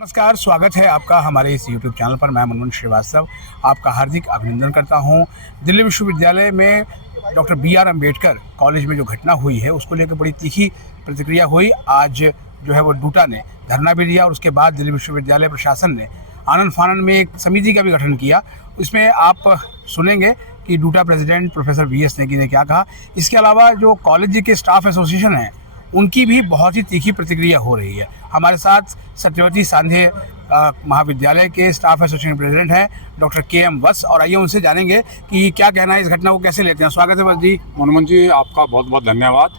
नमस्कार, स्वागत है आपका हमारे इस YouTube चैनल पर। मैं मनमोहन श्रीवास्तव आपका हार्दिक अभिनंदन करता हूं। दिल्ली विश्वविद्यालय में डॉक्टर BR अम्बेडकर कॉलेज में जो घटना हुई है उसको लेकर बड़ी तीखी प्रतिक्रिया हुई। आज जो है वो डूटा ने धरना भी दिया और उसके बाद दिल्ली विश्वविद्यालय प्रशासन ने आनन फानन में एक समिति का भी गठन किया। इसमें आप सुनेंगे कि due to president professor VS Negi ने क्या कहा। इसके अलावा जो कॉलेज के स्टाफ एसोसिएशन है उनकी भी बहुत ही तीखी प्रतिक्रिया हो रही है। हमारे साथ सत्यवती सांधे महाविद्यालय के स्टाफ एसोसिएशन प्रेसिडेंट हैं डॉक्टर KM वत्स, और आइए उनसे जानेंगे कि क्या कहना है, इस घटना को कैसे लेते हैं। स्वागत है वत्स जी। मनमोहन जी, आपका बहुत बहुत धन्यवाद।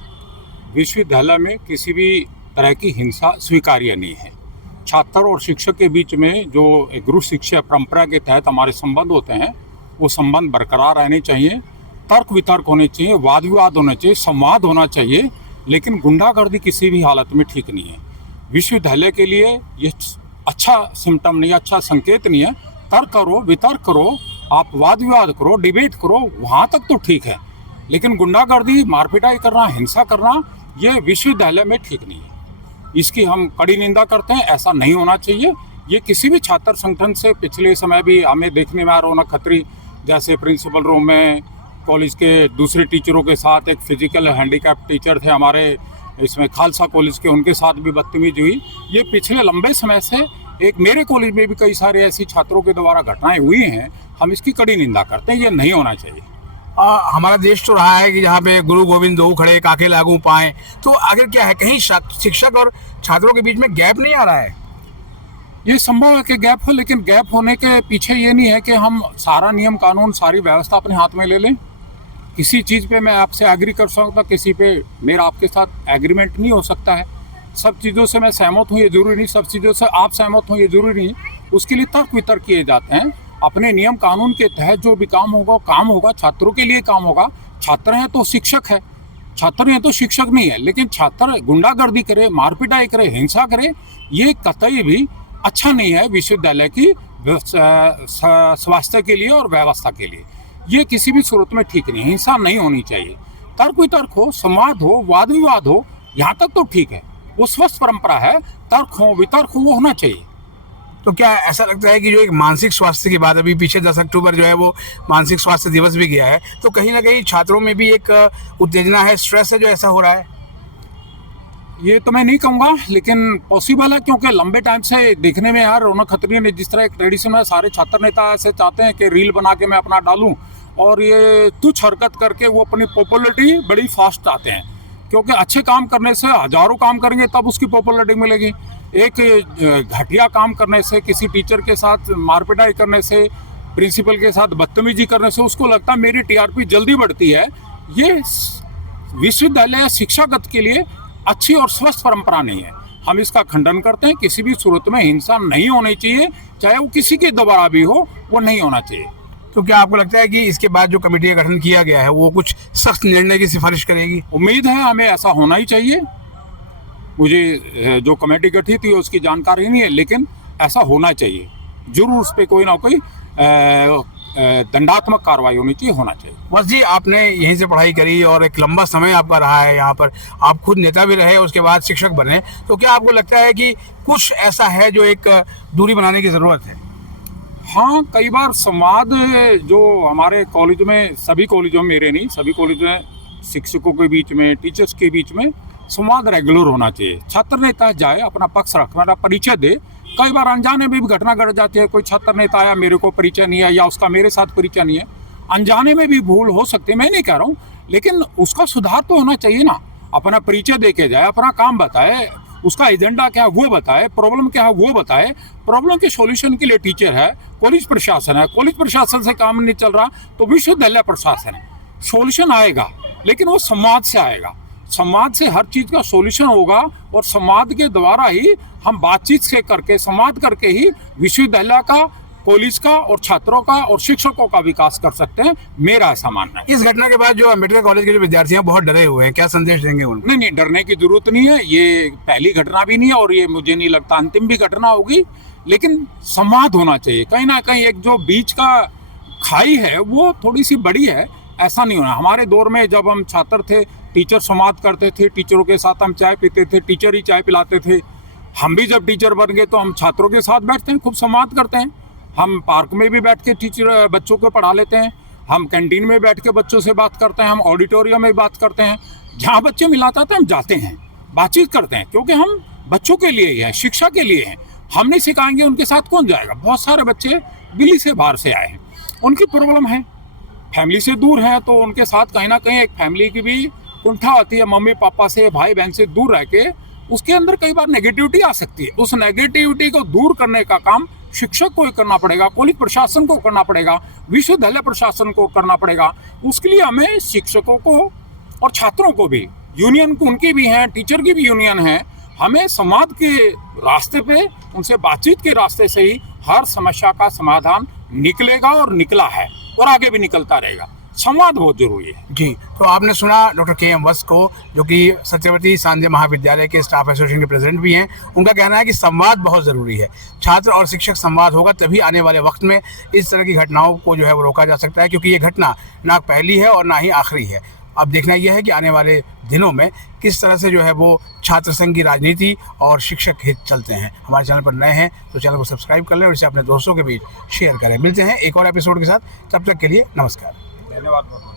विश्वविद्यालय में किसी भी तरह की हिंसा स्वीकार्य नहीं है। छात्र और शिक्षक के बीच में जो एक गुरु शिष्य परंपरा के तहत हमारे संबंध होते हैं वो संबंध बरकरार रहने चाहिए, तर्क वितर्क होने चाहिए, वाद विवाद होने चाहिए, संवाद होना चाहिए, लेकिन गुंडागर्दी किसी भी हालत में ठीक नहीं है। विश्वविद्यालय के लिए ये अच्छा सिम्टम नहीं, अच्छा संकेत नहीं है। तर्क करो, वितर्क करो, आप वाद विवाद करो, डिबेट करो, वहाँ तक तो ठीक है, लेकिन गुंडागर्दी, मारपिटाई करना, हिंसा करना, ये विश्वविद्यालय में ठीक नहीं है। इसकी हम कड़ी निंदा करते हैं। ऐसा नहीं होना चाहिए। ये किसी भी छात्र संगठन से पिछले समय भी हमें देखने में आ रौनक खत्री जैसे प्रिंसिपल रूम में कॉलेज के दूसरे टीचरों के साथ, एक फिजिकल हैंडीकैप टीचर थे हमारे इसमें खालसा कॉलेज के, उनके साथ भी बदतमीजी हुई। ये पिछले लंबे समय से एक मेरे कॉलेज में भी कई सारे ऐसी छात्रों के द्वारा घटनाएं हुई हैं। हम इसकी कड़ी निंदा करते हैं। ये नहीं होना चाहिए। हमारा देश तो रहा है कि जहाँ पे गुरु गोविंद दो खड़े काके लागू पाएं, तो आखिर क्या है, कहीं शिक्षक और छात्रों के बीच में गैप नहीं आ रहा है? ये संभव है कि गैप हो, लेकिन गैप होने के पीछे ये नहीं है कि हम सारा नियम कानून, सारी व्यवस्था अपने हाथ में ले लें। किसी चीज़ पे मैं आपसे एग्री कर सकता, किसी पे मेरा आपके साथ एग्रीमेंट नहीं हो सकता है। सब चीज़ों से मैं सहमत हूँ ये ज़रूरी नहीं, सब चीज़ों से आप सहमत हो ये ज़रूरी नहीं। उसके लिए तर्क वितर्क किए जाते हैं। अपने नियम कानून के तहत जो भी काम होगा, छात्रों के लिए काम होगा। छात्र हैं तो शिक्षक है, छात्र हैं तो शिक्षक नहीं है। लेकिन छात्र गुंडागर्दी करे, मारपिटाई करे, हिंसा करे, ये कतई भी अच्छा नहीं है विश्वविद्यालय की स्वास्थ्य के लिए और व्यवस्था के लिए। ये किसी भी सूरत में ठीक नहीं। हिंसा नहीं होनी चाहिए। तर्क वितर्क हो, संवाद हो, वाद विवाद हो, यहाँ तक तो ठीक है, वो स्वस्थ परंपरा है। तर्क हो, वितर्क हो, वो होना चाहिए। तो क्या ऐसा लगता है कि जो एक मानसिक स्वास्थ्य की बात, अभी पीछे 10 अक्टूबर जो है वो मानसिक स्वास्थ्य दिवस भी गया है, तो कहीं ना कहीं छात्रों में भी एक उत्तेजना है, स्ट्रेस है, जो ऐसा हो रहा है? ये तो मैं नहीं कहूँगा, लेकिन पॉसिबल है, क्योंकि लंबे टाइम से देखने में यार रौनक खत्री ने जिस तरह एक ट्रेडिशन है, सारे छात्र नेता ऐसे चाहते हैं कि रील बना के मैं अपना डालूं, और ये तुच्छ हरकत करके वो अपनी पॉपुलरिटी बड़ी फास्ट आते हैं। क्योंकि अच्छे काम करने से हजारों काम करेंगे तब उसकी पॉपुलरिटी मिलेगी। एक घटिया काम करने से, किसी टीचर के साथ मारपिटाई करने से, प्रिंसिपल के साथ बदतमीजी करने से उसको लगता है मेरी TRP जल्दी बढ़ती है। ये विश्वविद्यालय शिक्षागत के लिए अच्छी और स्वस्थ परंपरा नहीं है। हम इसका खंडन करते हैं। किसी भी सूरत में हिंसा नहीं होनी चाहिए, चाहे वो किसी के द्वारा भी हो, वो नहीं होना चाहिए। तो क्या आपको लगता है कि इसके बाद जो कमेटी का गठन किया गया है वो कुछ सख्त निर्णय की सिफारिश करेगी? उम्मीद है, हमें ऐसा होना ही चाहिए। मुझे जो कमेटी गठित थी उसकी जानकारी नहीं है, लेकिन ऐसा होना चाहिए जरूर। उस पर कोई ना कोई दंडात्मक कार्रवाई होनी चाहिए, होना चाहिए। बस जी, आपने यहीं से पढ़ाई करी और एक लंबा समय आपका रहा है यहाँ पर, आप खुद नेता भी रहे, उसके बाद शिक्षक बने, तो क्या आपको लगता है कि कुछ ऐसा है जो एक दूरी बनाने की ज़रूरत है? हाँ, कई बार संवाद जो हमारे कॉलेज में, सभी कॉलेजों में, मेरे नहीं, सभी कॉलेज में शिक्षकों के बीच में, टीचर्स के बीच में संवाद रेगुलर होना चाहिए। छात्र नेता जाए, अपना पक्ष रखना, परिचय दे। कई बार अनजाने में भी घटना घट जाती है। कोई छात्र नेता आया, मेरे को परिचय नहीं है, या उसका मेरे साथ परिचय नहीं है, अनजाने में भी भूल हो सकती है। मैं नहीं कह रहा हूँ, लेकिन उसका सुधार तो होना चाहिए ना। अपना परिचय दे के जाए, अपना काम बताए, उसका एजेंडा क्या है वो बताए, प्रॉब्लम क्या है वो बताए। प्रॉब्लम के सॉल्यूशन के लिए टीचर है, कॉलेज प्रशासन है। कॉलेज प्रशासन से काम नहीं चल रहा तो विश्वविद्यालय प्रशासन है। सॉल्यूशन आएगा, लेकिन वो संवाद से आएगा। संवाद से हर चीज़ का सॉल्यूशन होगा, और संवाद के द्वारा ही हम बातचीत से करके, संवाद करके ही विश्वविद्यालय का, कॉलेज का और छात्रों का और शिक्षकों का विकास कर सकते हैं। मेरा ऐसा मानना है। इस घटना के बाद जो अम्बेडकर कॉलेज के जो विद्यार्थी हैं बहुत डरे हुए हैं, क्या संदेश देंगे उनको? नहीं, डरने की जरूरत नहीं है। ये पहली घटना भी नहीं है, और ये मुझे नहीं लगता अंतिम भी घटना होगी। लेकिन संवाद होना चाहिए। कहीं ना कहीं एक जो बीच का खाई है वो थोड़ी सी बड़ी है, ऐसा नहीं होना। हमारे दौर में जब हम छात्र थे, टीचर संवाद करते थे, टीचरों के साथ हम चाय पीते थे, टीचर ही चाय पिलाते थे। हम भी जब टीचर बन गए तो हम छात्रों के साथ बैठते हैं, खूब संवाद करते हैं। हम पार्क में भी बैठ के टीचर बच्चों को पढ़ा लेते हैं, हम कैंटीन में बैठ के बच्चों से बात करते हैं, हम ऑडिटोरियम में बात करते हैं। जहाँ बच्चे मिलाते हैं हम जाते हैं, बातचीत करते हैं, क्योंकि हम बच्चों के लिए ही हैं, शिक्षा के लिए हैं। हम नहीं सिखाएंगे, उनके साथ कौन जाएगा। बहुत सारे बच्चे दिल्ली से बाहर से आए हैं, उनकी प्रॉब्लम है, फैमिली से दूर हैं, तो उनके साथ कहीं ना कहीं एक फैमिली की भी कुंठा आती है। मम्मी पापा से, भाई बहन से दूर रह के उसके अंदर कई बार नेगेटिविटी आ सकती है। उस नेगेटिविटी को दूर करने का काम शिक्षक को ही करना पड़ेगा, कॉलेज प्रशासन को करना पड़ेगा, विश्वविद्यालय प्रशासन को करना पड़ेगा। उसके लिए हमें शिक्षकों को और छात्रों को भी, यूनियन को उनकी भी हैं, टीचर की भी यूनियन है, हमें संवाद के रास्ते पे, उनसे बातचीत के रास्ते से ही हर समस्या का समाधान निकलेगा और निकला है और आगे भी निकलता रहेगा। संवाद बहुत जरूरी है। जी, तो आपने सुना डॉक्टर के.एम. वत्स को, जो कि सत्यवती सांध्य महाविद्यालय के स्टाफ एसोसिएशन के प्रेसिडेंट भी हैं। उनका कहना है कि संवाद बहुत ज़रूरी है। छात्र और शिक्षक संवाद होगा तभी आने वाले वक्त में इस तरह की घटनाओं को जो है वो रोका जा सकता है, क्योंकि ये घटना ना पहली है और ना ही आखिरी है। अब देखना यह है कि आने वाले दिनों में किस तरह से जो है वो छात्र संघ की राजनीति और शिक्षक हित चलते हैं। हमारे चैनल पर नए हैं तो चैनल को सब्सक्राइब कर लें और इसे अपने दोस्तों के बीच शेयर करें। मिलते हैं एक और एपिसोड के साथ, तब तक के लिए नमस्कार। धन्यवाद।